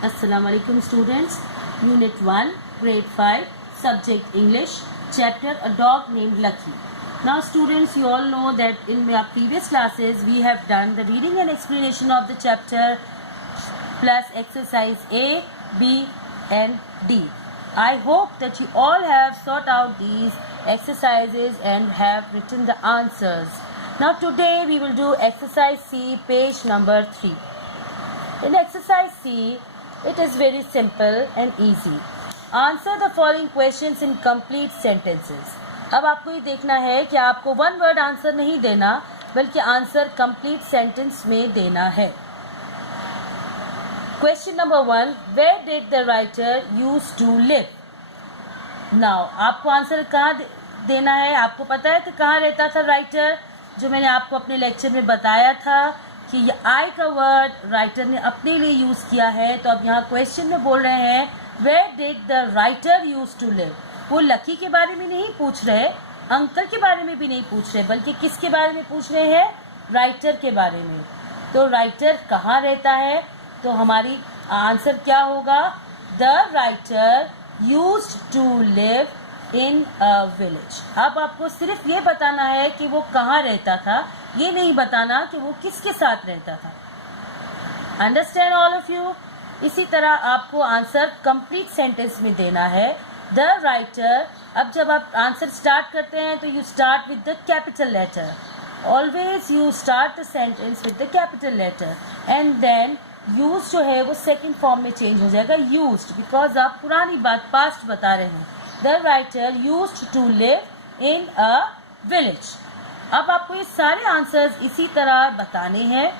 Assalamu alaikum students. Unit 1, Grade 5, Subject English, Chapter A Dog Named Lucky. Now students, you all know that in our previous classes we have done the reading and explanation of the chapter plus exercise A, B and D. I hope that you all have sought out these exercises and have written the answers. Now today we will do exercise C, page number 3. In exercise C, it is very simple and easy. Answer the following questions in complete sentences. अब आपको ये देखना है कि आपको one word answer नहीं देना, बल्कि आंसर कंप्लीट सेंटेंस में देना है. Question number 1, where did the writer use to live? Now आपको आंसर कहाँ देना है. आपको पता है कि कहाँ रहता था राइटर, जो मैंने आपको अपने लेक्चर में बताया था कि ये आई का वर्ड राइटर ने अपने लिए यूज़ किया है. तो अब यहाँ क्वेश्चन में बोल रहे हैं where did the writer use to live. वो लकी के बारे में नहीं पूछ रहे, अंकल के बारे में भी नहीं पूछ रहे, बल्कि किसके बारे में पूछ रहे हैं? राइटर के बारे में. तो राइटर कहाँ रहता है? तो हमारी आंसर क्या होगा? The writer used to live in a village. अब आपको सिर्फ ये बताना है कि वो कहाँ रहता था, ये नहीं बताना कि वो किसके साथ रहता था. Understand all of you? इसी तरह आपको आंसर कंप्लीट सेंटेंस में देना है. The writer. अब जब आप आंसर स्टार्ट करते हैं तो you start with the capital letter. Always you start the sentence with the capital letter and then use जो है वो सेकेंड फॉर्म में चेंज हो जाएगा यूज्ड, बिकॉज आप पुरानी बात पास्ट बता रहे हैं. The writer used to live in a village. अब आपको ये सारे आंसर्स इसी तरह बताने हैं.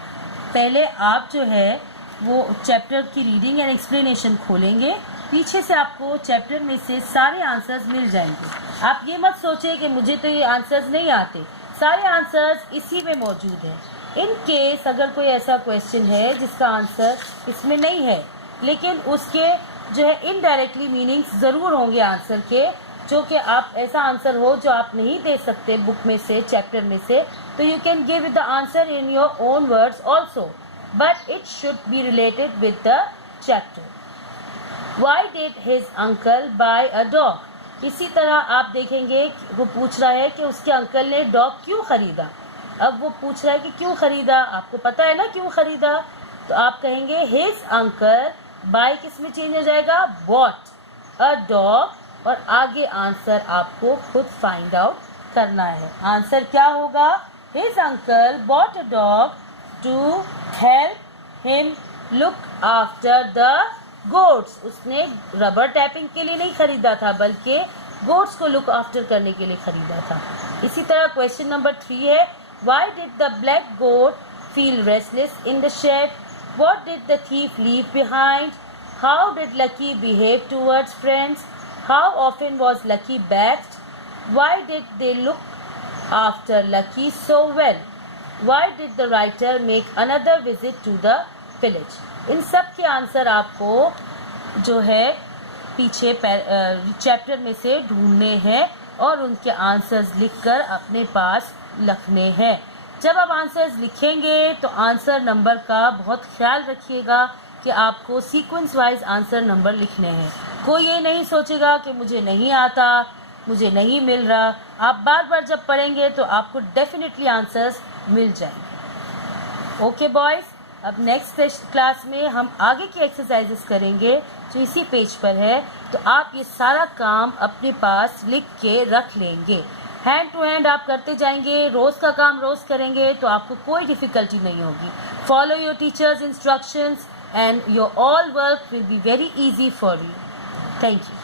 पहले आप जो है वो चैप्टर की रीडिंग एंड एक्सप्लेनेशन खोलेंगे. पीछे से आपको चैप्टर में से सारे आंसर्स मिल जाएंगे. आप ये मत सोचें कि मुझे तो ये आंसर्स नहीं आते. सारे आंसर्स इसी में मौजूद हैं. इन केस अगर कोई ऐसा क्वेश्चन है जिसका आंसर इसमें नहीं है, लेकिन उसके जो है इनडायरेक्टली मीनिंग्स ज़रूर होंगे आंसर के, जो कि आप ऐसा आंसर हो जो आप नहीं दे सकते बुक में से, चैप्टर में से, तो you can give the answer in your own words also, but it should be related with the chapter. Why did his uncle buy a dog? इसी तरह आप देखेंगे वो पूछ रहा है कि उसके अंकल ने डॉग क्यों खरीदा. अब वो पूछ रहा है कि क्यों खरीदा, आपको पता है ना क्यों खरीदा. तो आप कहेंगे हिज अंकल. बाय किस में चेंज हो जाएगा? Bot a dog. और आगे आंसर आपको खुद फाइंड आउट करना है. आंसर क्या होगा? His uncle bought a dog to help him look after the goats. उसने रबर टैपिंग के लिए नहीं खरीदा था, बल्कि गोट्स को लुक आफ्टर करने के लिए खरीदा था. इसी तरह क्वेश्चन नंबर 3 है why did the black goat feel restless in the shed? What did the thief leave behind? How did Lucky behave towards friends? How often was Lucky bathed? Why did they look after Lucky so well? Why did the writer make another visit to the village? इन सब के answer आपको जो है पीछे chapter में से ढूंढने हैं और उनके आंसर्स लिखकर अपने पास रखने हैं. जब आप आंसर्स लिखेंगे तो आंसर नंबर का बहुत ख्याल रखिएगा कि आपको सीक्वेंस वाइज आंसर नंबर लिखने हैं. कोई ये नहीं सोचेगा कि मुझे नहीं आता, मुझे नहीं मिल रहा. आप बार बार जब पढ़ेंगे तो आपको डेफिनेटली आंसर्स मिल जाएंगे. ओके बॉयज़, अब नेक्स्ट क्लास में हम आगे की एक्सरसाइजेस करेंगे जो इसी पेज पर है. तो आप ये सारा काम अपने पास लिख के रख लेंगे. हैंड टू हैंड आप करते जाएंगे. रोज़ का काम रोज़ करेंगे तो आपको कोई डिफ़िकल्टी नहीं होगी. Follow your teachers instructions and your all work will be very easy for you. Thank you.